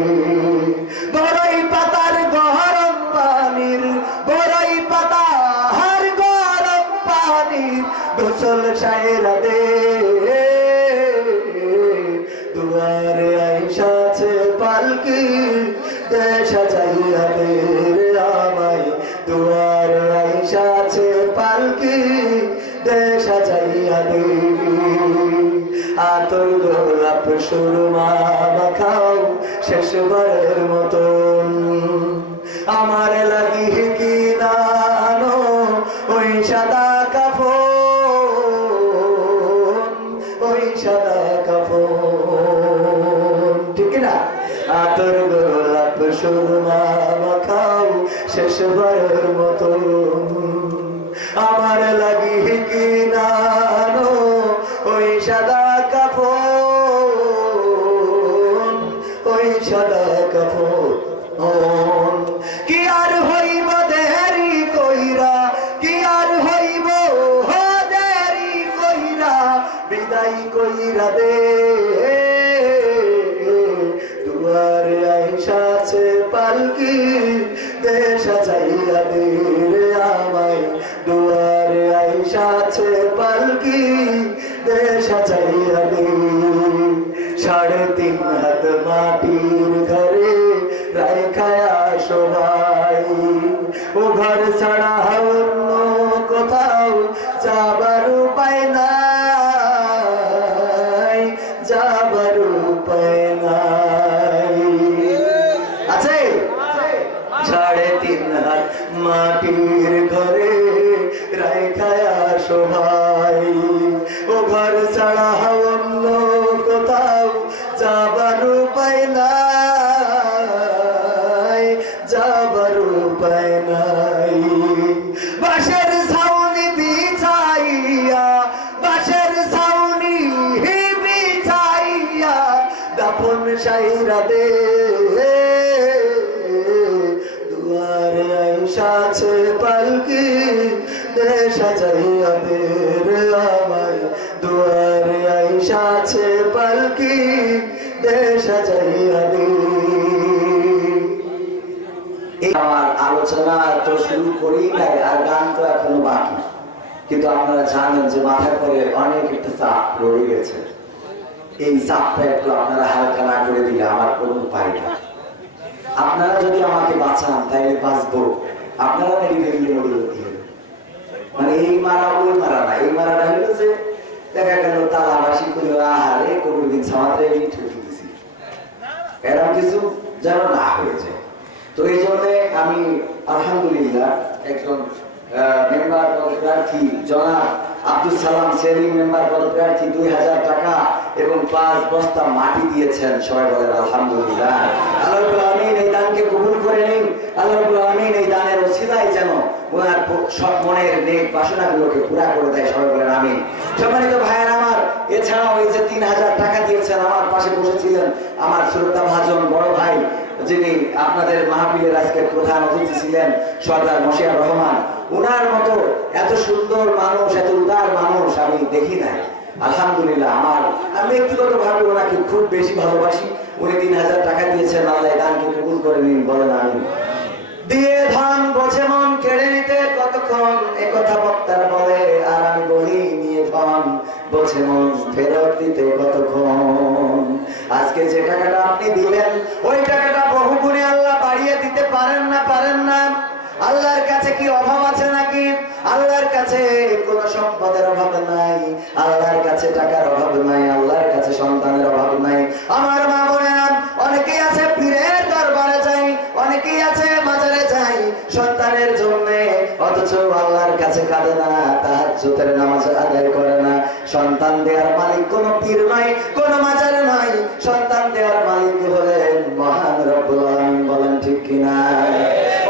বড়ই পাতার গরম পানির, বড়ই পাতার গরম পানির গোসল সাইরা দে, দুয়ারে আইসা আছে পালকি, দেশ চাইয়া দে রে আমায়, দুয়ারে আইসা আছে পালকি, দেশ চাইয়া দে। আতর গোলাপ সুরমা মাখাও শেষবারের মতন, আমার লাগি কি নানো ওই সাদা কাফন, ওই সাদা কাফন, ঠিক না? আতর গোলাপ সুরমা মাখাও শেষবারের মতন, আমার লাগি কি নানো ওই সাদা কাফন, ওই সাদা কাফন। কি আর হইব দেরি কইরা, কি আর হইব দেরি কইরা, বিদায় কইরা দে, দুয়ারে আইসা আছে পালকি, দেশ চাইয়া দে রে আমায়, দুয়ারে আইসা আছে পালকি, দেশ চাইয়া দে। 3.5 হাত মাটির ঘরে রাইখায়া সবাই, ও ঘর ছাড়া অন্য কোথাও যাবার উপায় নাই, যাবার উপায় নাই। আছে 3.5 হাত মাটির ঘরে রাইখায়া সবাই, ও ঘর ছাড়া অন্য কোথাও যাবার উপায় নাই, যাবার উপায় নাই। বাঁশের ছাউনি বিছাইয়া, বাঁশের ছাউনি বিছাইয়া দাফন সাইরা দে, দুয়ারে আইসা আছে পালকি, দেশ চাইয়া দে রে আমায়, দুয়ারে আইসা আছে পালকি, দেশ চাইয়া দে। আমার আলোচনা তো শুরু করি নাই, আর গান তো এখনো বাকি, কিন্তু আপনারা জানেন যে মাথার পরে অনেক একটা চাপ রয়ে গেছে। এই চাপটা একটু আপনারা হালকা না করে দিলে আমার কোনো উপায় না। আপনারা যদি আমাকে বাঁচান তাইলে বাঁচবো, আপনারা মেডিকেল দিয়ে মরে যেতে হবে। মানে এই মারা ওই মারা না, এই মারাটা হলো যে দেখা গেল তালাবাসি করে আহারে কোনদিন সমাজে ঠুকে দিছি, এরকম কিছু যেন না হয়েছে। তো এই জন্য আমি আলহামদুলিল্লাহ একজন মেম্বার পদপ্রার্থী জনাব আব্দুল সালাম সেলিম মেম্বার পদপ্রার্থী 2000 টাকা এবং 5 বস্তা মাটি দিয়েছেন। সবাই বলেন আলহামদুলিল্লাহ। আল্লাহ রাব্বুল আমিন এই দানকে কবুল করে নিন। আল্লাহ রাব্বুল আমিন এই দানের ওসিলায় যেন ওনার সব মনের নেক বাসনাগুলোকে পুরা করে দেয়। সবাই বলেন আমিন। সম্মানিত ভাইয়ের আমার, এছাড়াও এই যে 3000 টাকা দিয়েছেন, আমার পাশে বসেছিলেন আমার শ্রদ্ধা ভাজন বড় ভাই, যিনি আপনাদের মাহফিলের আজকে প্রধান অতিথি ছিলেন, সরদার মশিয়ার রহমান। ওনার মতো এত সুন্দর মানুষ, এত উদার মানুষ আমি দেখি নাই। আলহামদুলিল্লাহ, আমি ব্যক্তিগত ভাবে ওনাকে খুব বেশি ভালোবাসি। উনি 3000 টাকা দিয়েছেন। আল্লাহ দানকে কবুল করে নিন, বলেন আমিন। দিয়ে ধন বোঝে মন কেড়ে নিতে কতক্ষণ, একথা বক্তারা বলে আর আমি বলি, নিয়ে ধন বোঝে মন ফেরত দিতে কতক্ষণ। আজকে যে টাকাটা আপনি দিলেন, ওই টাকাটা বহু গুণে আল্লাহ বাড়িয়ে দিতে পারেন না? পারেন না? আল্লাহর কাছে কি অভাব আছে নাকি? আল্লাহর কাছে কোন সম্পদের অভাব নাই, আল্লাহর কাছে টাকার অভাব নাই, আল্লাহর কাছে সন্তানের অভাব নাই। আমার মা বোনেরা, অনেকেই আছে পীরের দরবারে যাই, অনেকেই আছে বাজারে যাই সন্তানের জন্য, অথচ আল্লাহর কাছে কাঁদে না, তাহাজ্জুদের নামাজ আদায় করে না। সন্তান দেওয়ার মালিক কোন পীর নয়, কোন মাজার নয়, সন্তান দেওয়ার মালিক হলেন মহান রব্বুল আলামিন। বলেন ঠিক কিনা?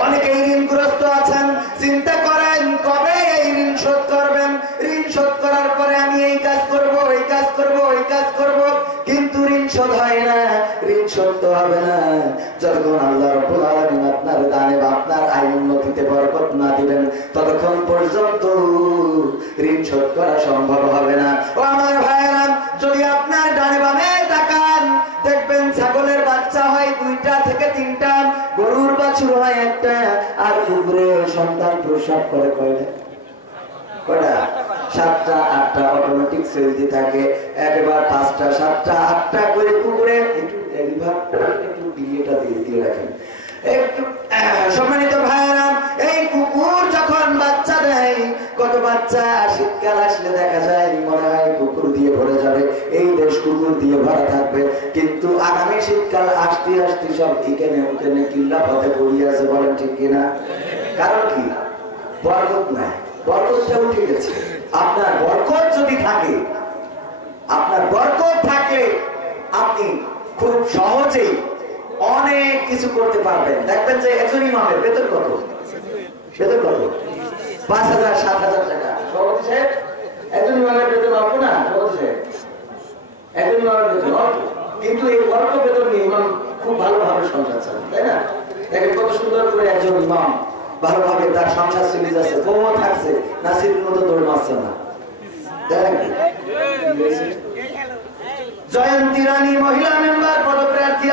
অনেকেই ঋণগ্রস্ত আছেন, চিন্তা করেন কবে এই ঋণ শোধ করবেন। ঋণ শোধ করার পরে আমি এই কাজ করব, এই কাজ করব, এই কাজ করব, কিন্তু ঋণ শোধ হয় না। ঋণ শোধ তো হবে না যতক্ষণ আল্লাহ রাব্বুল আলামিন আপনার দানে বা আপনার আয় উন্নতিতে বরকত না দিবেন, ততক্ষণ পর্যন্ত ঋণ শোধ করা সম্ভব হবে না। ও আমার ভাইয়েরা, যদি আপনার ডানে বামে তাকান, দেখবেন ছাগলের বাচ্চা হয় 2টা থেকে 3টা, গরুর বাছুর হয় 1টা, আর কুকুরে সন্তান প্রসব করে কয়টা? 7টা 8টা অটোমেটিক সেলদি থাকে। একবার 5টা 7টা 8টা করে কুকুরে একটু ডিলিটা দিয়ে রাখেন একটু। সম্মানিত ভাইয়েরা, এই কুকুর যখন বাচ্চা দেয়, কত বাচ্চা শীতকাল আসলে দেখা যায় মনে হয় কুকুর দিয়ে ভরে যাবে, এই দেশ কুকুর দিয়ে ভরা থাকবে, কিন্তু আগামী শীতকাল আসতে আসতে সব এখানে ওখানে কিল্লা পথে পড়িয়ে আছে। বলেন ঠিক কিনা? কারণ কি? বরকত নাই, বরকতটা উঠে গেছে। আপনার বরকত যদি থাকে, আপনার বরকত থাকে, আপনি খুব সহজেই অনেক কিছু করতে পারবেন। দেখবেন যে একজন ইমামের বেতন কত? বেতন কত? 5,000 7,000 টাকা। সহজে একজন ইমামের বেতন অল্প না? সহজে একজন ইমামের বেতন অল্প, কিন্তু এই অল্প বেতন নিয়ে ইমাম খুব ভালোভাবে সংসার চালান, তাই না? দেখেন কত সুন্দর করে একজন ইমাম ভালোভাবে তার সংসার চলে যাচ্ছে, বউ থাকছে, নাসির মতো দৌড় মারছে না। দেখেন জয়ন্তী রানী মহিলা মেম্বার পদপ্রার্থী,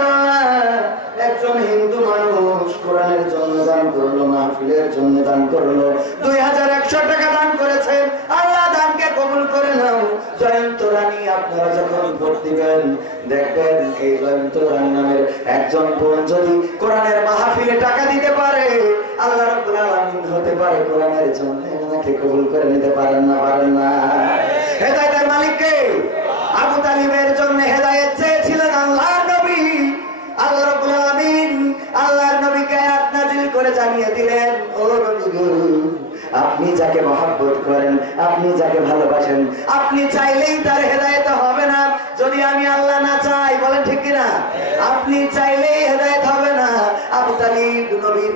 একজন হিন্দু মানুষ কোরআনের জন্য দান করলো, মাহফিলের জন্য দান করলো, 2100 টাকা দান করেছে। আল্লাহ দানকে কবুল করে নাও। জয়ন্ত রানী, আপনারা যখন ভোট দিবেন, দেখবেন এই জয়ন্ত রানী নামের একজন বোন যদি কোরআনের মাহফিলে টাকা দিতে পারে, আল্লাহ রাব্বুল আলামিন হতে পারে কোরআনের জন্য ওনাকে কবুল করে নিতে পারেন না? পারেন না? হেদায়েতের মালিক কে? আবু তালিবের জন্য হেদায়েত চেয়েছিলেন আল্লাহর নবী। আল্লাহ রাব্বুল আলামিন আল্লাহর নবীকে আয়াত নাযিল করে জানিয়ে দিলেন, ও নবী গো, আপনি যাকে মহব্বত করেন, আপনি যাকে ভালোবাসেন, আপনি চাইলেই তার হেদায়েত হবে না যদি আমি আল্লাহ না চাই। বলেন ঠিক কিনা? আপনি চাইলেই হেদায়েত হবে না। আবু তালিব নবীর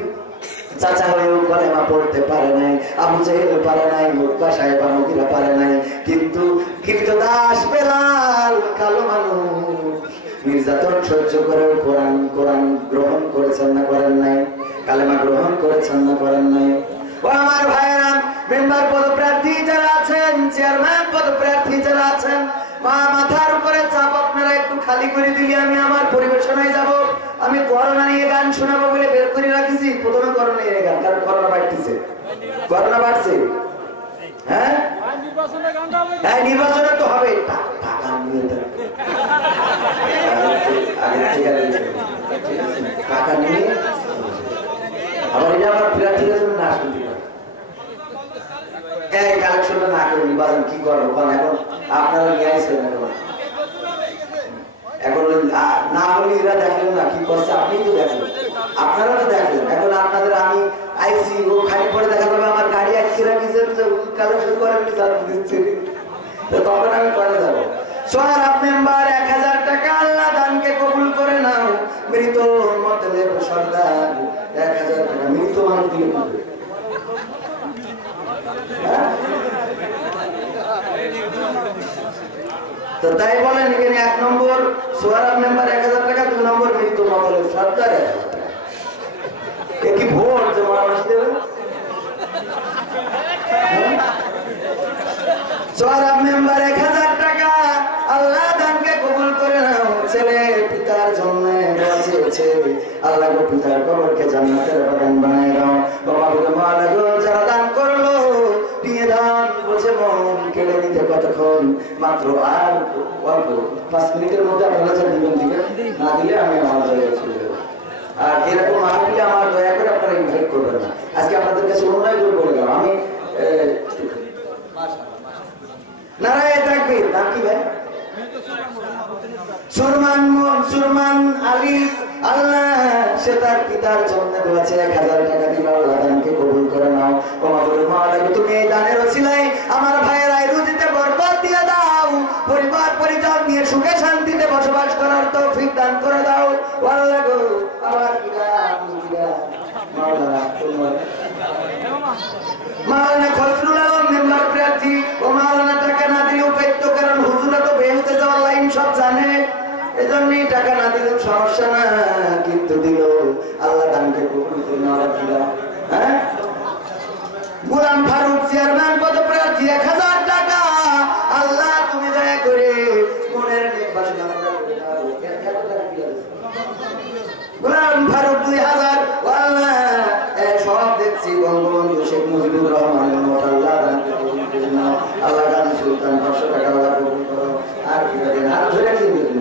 চাচা হয়েও কলেমা পড়তে পারে নাই, আবু জেহেল পারে নাই, মুতবা সাহেব মুগিরা পারে নাই, কিন্তু কৃতদাস বেলাল কালো মানুষ নির্যাতন সহ্য করেও কোরআন গ্রহণ করেছেন না করেন নাই? কালেমা গ্রহণ করেছেন না করেন নাই? ও আমার ভাইয়েরা, মেম্বার পদপ্রার্থী যারা আছেন, চেয়ারম্যান পদপ্রার্থী যারা আছেন, মাথার উপরে চাপ আপনারা একটু খালি করে দিলে আমি আমার পরিবেশনায় যাব। আমি করোনা নিয়ে গান শোনাবো বলে বের করে রাখিছি, প্রথমে করোনা নিয়ে গান, কারণ করোনা বাড়তেছে, করোনা বাড়ছে। হ্যাঁ, নির্বাচনে তো হবে, টাকা নিয়ে আবার এটা আমার প্রার্থীরা জন্য না শুনতে পারে। করবো এখন আপনারা নিয়ে আসছেন এখন না হলে এরা দেখলেন না কি করছে আপনি তো দেখলেন আপনারা তো দেখলেন এখন আপনাদের আমি আইসি ও খালি পরে দেখা যাবে আমার গাড়ি আজকেরা কিছু কালেকশন করেন তখন আমি করে যাবো সোয়ারাব মেম্বার 1000 টাকা আল্লাহ দানকে কবুল করে নাও মৃত মতলেব সর্দার 1000 টাকা মৃত মানুষ দিয়ে তো তাই বলেন এখানে 1 নম্বর সোয়ারাব মেম্বার 1000 টাকা 2 নম্বর মৃত মতলেব সর্দার 1000 টাকা কি ভোট যে মানুষ দেবে সোয়ারাব মেম্বার 1000 টাকা আল্লাহ দানকে কবুল করে নাও ছেলে পিতার জন্য বাঁচিয়েছে আল্লাহ গো পিতার কবরকে জান্নাতের বাগান বানায় দাও বাবা গো মালা গো যারা দান করলো দিয়ে দান বুঝে মন কেড়ে নিতে কতক্ষণ মাত্র আর অল্প 5 মিনিটের মধ্যে আপনারা যা দিবেন না দিলে আমি আমার জায়গায় চলে যাবো আর এরকম মাহফিলে আমার দয়া করে আপনারা ইনভাইট করবেন না আজকে আপনাদের কাছে অনুরোধ করে বলে গেলাম আমি নারায়ে তাকবীর নাম কি ভাই সুরমান আলী আল্লাহ সে তার পিতার জন্য দোয়াছে 1000 টাকা দিবা আল্লাহ দানকে কবুল করে নাও ও মাবুদের মাওলা তুমি এই দানের ওসিলায় আমার ভাইয়ের আয় রুজিতে বরকত দিয়ে দাও পরিবার পরিজন নিয়ে সুখে শান্তিতে বসবাস করার তৌফিক দান করে দাও আল্লাহ গো আমার মাওলানা তোমার মাওলানা খসরুল আলম মেম্বার প্রার্থী ও মাওলানা টাকা না দিলে উপায়িত কারণ হুজুরা তো বেহেশতে যাওয়ার লাইন সব জানে এজন্যই টাকা না দিলে সমস্যা না কিন্তু দিল আল্লাহ দানকে কবুল করে নাও হ্যাঁ গোলাম ফারুক চেয়ারম্যান পদপ্রার্থী 1000 টাকা আল্লাহ তুমি দয়া করে মনের নির্বাচন গোলাম ফারুক 2000 আল্লাহ সব দেখছি বঙ্গবন্ধু শেখ মুজিবুর রহমানের মত আল্লাহ দানকে কবুল করে নাও আল্লাহ দান সুলতান 500 টাকা আল্লাহ কবুল করো আর কি বলেন আর ধরে দিন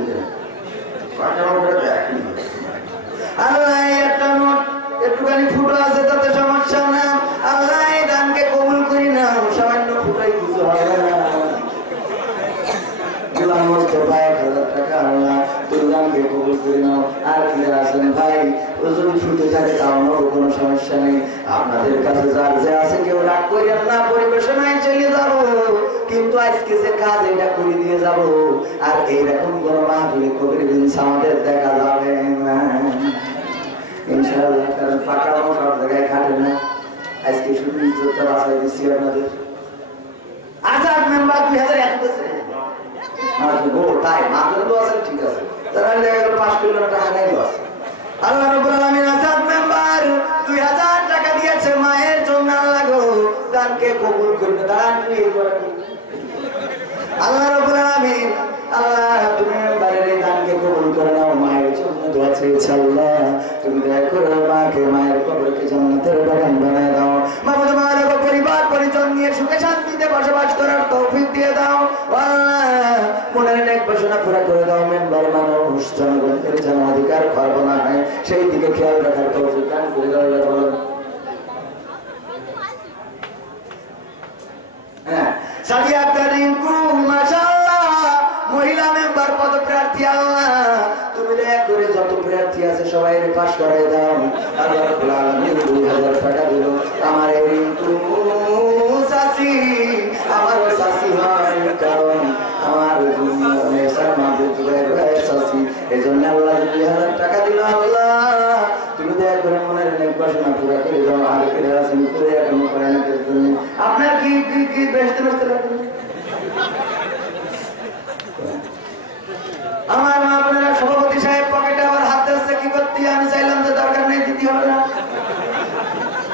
আল্লাহ একটা নোট একটুখানি ফুটো আছে তাতে সমস্যা না আল্লাহ এই দানকে কবুল করি না সামান্য ফুটাই কিছু হবে না গোলাম মোস্তফা 1000 টাকা আল্লাহ তুমি দানকে কবুল করি নাও আর কি আছেন ভাই ও যদি ফুটে থাকে তাও কোনো সমস্যা নেই আপনাদের কাছে যার যে আছে কেউ রাগ করেন না পরিবেশনায় চলে যাব কিন্তু আজকে যে কাজ এটা করে দিয়ে যাব আর এইরকম কোনো মাহফিলে কবির জিনিস আমাদের দেখা যাবে না ইনশাআল্লাহ কারণ ফাঁকা সব জায়গায় খাটে না আজকে শুধু ইজ্জতটা বাঁচাই দিচ্ছি আপনাদের আজাদ মেম্বার 2001 বছর তাই মাত্র তো আছে ঠিক আছে তারা দেখা গেল 5 কোটি টাকা নাই বাস আল্লাহ রাব্বুল আলামিন আজাদ মেম্বার 2000 টাকা দিয়েছে মায়ের জন্য আল্লাহ গো দানকে কবুল করবে দান নিয়ে করেন আল্লাহ রাব্বুল আলামিন আল্লাহ তুমি মেম্বারের এই দানকে কবুল করে নাও মায়ের জন্য দোয়া চেয়েছি আল্লাহ তুমি দয়া করে মাকে মায়ের কবরকে জান্নাতের বাগান বানায় দাও মাবুদ মায়ের পরিবার পরিজন নিয়ে সুখে শান্তিতে বসবাস করার তৌফিক দিয়ে দাও আল্লাহ মনের নেক বাসনা পুরা করে দাও মেম্বার মানুষ জনগণের যেন অধিকার খর্ব না হয় সেই দিকে খেয়াল রাখার তৌফিক দান করে দাও বলেন হ্যাঁ সাদিয়া করিমকু মাশাআল্লাহ মহিলা মেম্বার পদপ্রার্থী আল্লাহ তুমি দয়া করে যত প্রার্থী আছে সবাই পাস করাই দাও আল্লাহ রাব্বুল আলামিন 2000 টাকা দিল আমার এই চাচি আমার চাচি হয় কারণ আমার চাচি এই জন্য আল্লাহ 2000 টাকা দিল আল্লাহ তুমি দয়া করে মনের নেক বাসনা পুরা করে দাও আর করে আসেন করে এখন করেন আপনার কি কি কি ব্যস্ত লাগবে আমার মা বোনেরা সভাপতি সাহেব পকেটে আবার হাত দিচ্ছে কি করতে আমি চাইলাম যে দরকার নেই দিতে হবে না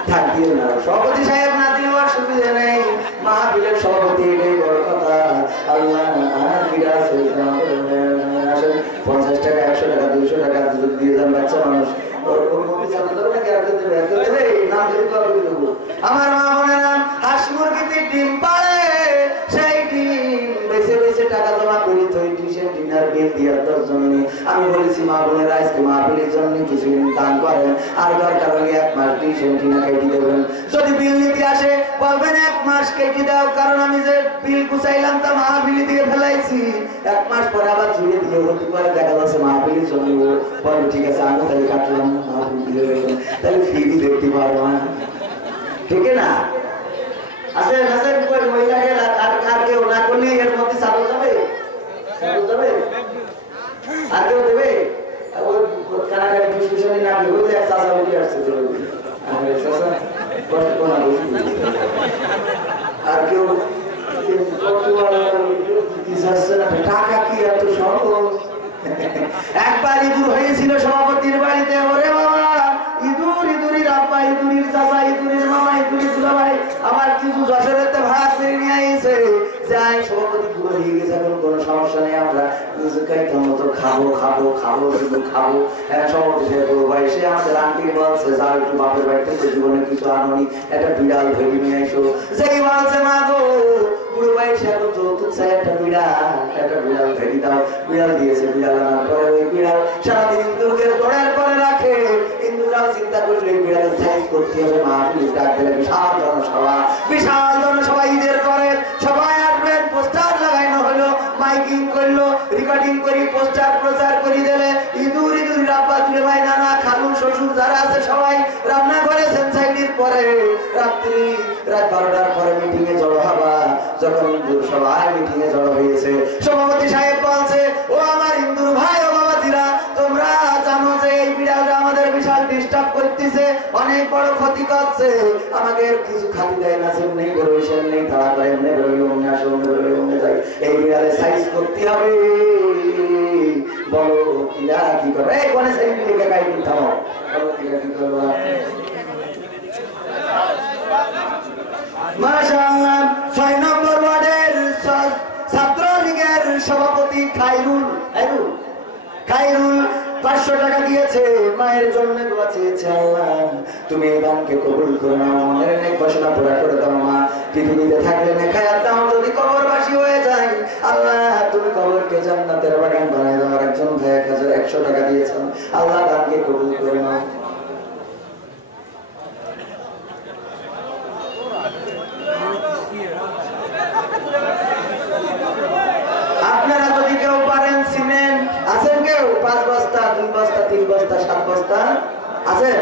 থাক দিও না সভাপতি সাহেব না দিলেও আর সুবিধা নেই মাহফিলের সভাপতি এটাই বড় কথা আল্লাহ আর বিরাজ আসেন 50 টাকা 100 টাকা 200 টাকা দিয়ে যান বাচ্চা মানুষ আমার মা বোনেরা হাঁস মুরগিতে ডিম পাড়ে সেই ডিম বেছে বেছে টাকা জমা করি তো ডিনার বিল দেওয়ার জন্য আমি বলেছি মা বোনেরা আজকে মাহফিলের জন্য কিছু দান করেন, আর দরকার হলে 1 মাস টিউশন কিনা কেটে দেবেন। যদি বিল নিতে আসে বলবেন 1 মাস কেটে দাও, কারণ আমি যে বিল গুছাইলাম তা মাহফিলি দিয়ে ফেলাইছি, 1 মাস পরে আবার ঝুড়ে দিয়ে হতে পারে দেখা যাচ্ছে মাহফিলি চলে বলবে ঠিক আছে আমি তাহলে কাটলাম, মাহফিল দিয়ে তাহলে ফি দেখতে পারবো না, ঠিক না? আচ্ছা মহিলাকে আর কেউ না করলে এর মধ্যে চালু যাবে, আর কেউ দেবে কানাকানি ডিসকাশনে না দেবে, ওই যে এক চাচা উঠে আসছে আর কেউ টাকা কি এত সহজ। একবার ইঁদুর হয়েছিল সভাপতির বাড়িতে, ওরে বাবা ইঁদুরির আব্বা, ইঁদুরির চাচা, ইঁদুরির মামা, ইঁদুরির দুলাভাই আমার কিছু যশোরেতে ভাত করে নিয়ে আইছে, যাই সভাপতি পুরো হয়ে গেছে, এখন কোনো সমস্যা নেই, আমরা মতো খাবো খাবো খাবো শুধু খাবো। সভাপতি সে বলবো ভাই, সে আমাদের আন্টি বলছে যাও একটু বাপের বাড়ি থেকে জীবনে কিছু আনুনি, একটা বিড়াল ধরে নিয়ে এসো। সেই বলছে মা গো বুড়ো ভাই সে এখন যৌতুক চাই, একটা বিড়াল ধরে দাও। বিড়াল দিয়েছে, বিড়াল আনার পরে ওই বিড়াল সারাদিন ইন্দুরকে দৌড়ের করে রাখে। ইন্দুরাও চিন্তা করলে বিড়ালের সাইজ করতে হবে, মা পুলিশ ডাক দিলে বিশাল জনসভা ঈদের পরে সবাই আসবেন, পোস্টার লাগানো হলো, মাইকিং করলো, রেকর্ডিং করি পোস্টার প্রচার করে দিলে ইঁদুর আব্বা তুলে ভাই নানা খালু শ্বশুর যারা আছে সবাই রান্না করেছেন। সাইডির পরে রাত 12টার পরে মিটিং এ জড়ো হবা। যখন ইন্দুর সবাই মিটিং এ জড়ো হয়েছে, সভাপতি সাহেব বলছে ও আমার ইন্দুর ভাই ও বাবাজিরা, তোমরা জানো যে এই বিড়ালটা আমাদের বিশাল ডিস্টার্ব করতেছে, অনেক বড় ক্ষতি করছে, আমাকে কিছু খালি দেয় না, নেই বেরোইছেন নেই তাড়া করে এমনি বেরোই অমনি আসে অমনি বেরোই অমনি যাই, এই বিড়ালের সাইজ করতে হবে। বলো কিরা কি করবে? এই কোনে সাইড থেকে গাড়ি থামো, বলো কিরা কি করবে? মাশাআল্লাহ 6 নম্বর ওয়ার্ডের ছাত্রলীগের সভাপতি খায়রুল 500 টাকা দিয়েছে, মায়ের জন্য দোয়া চেয়েছে, আল্লাহ তুমি এই দানকে কবুল করে নাও, মনের নেক বাসনা পুরা করে দাও মা, পৃথিবীতে থাকলে নেখায়াত দাও, যদি কবরবাসী হয়ে যায় আল্লাহ তুমি কবরকে জান্নাতের বাগান বানায় দাও। একজন ভাই 1100 টাকা দিয়েছেন, আল্লাহ দানকে কবুল করে নাও। আপনারা যদি কেউ পারেন সিমেন্ট আছেন, কেউ 5 বস্তা 2 বস্তা 3 বস্তা 7 বস্তা আছেন?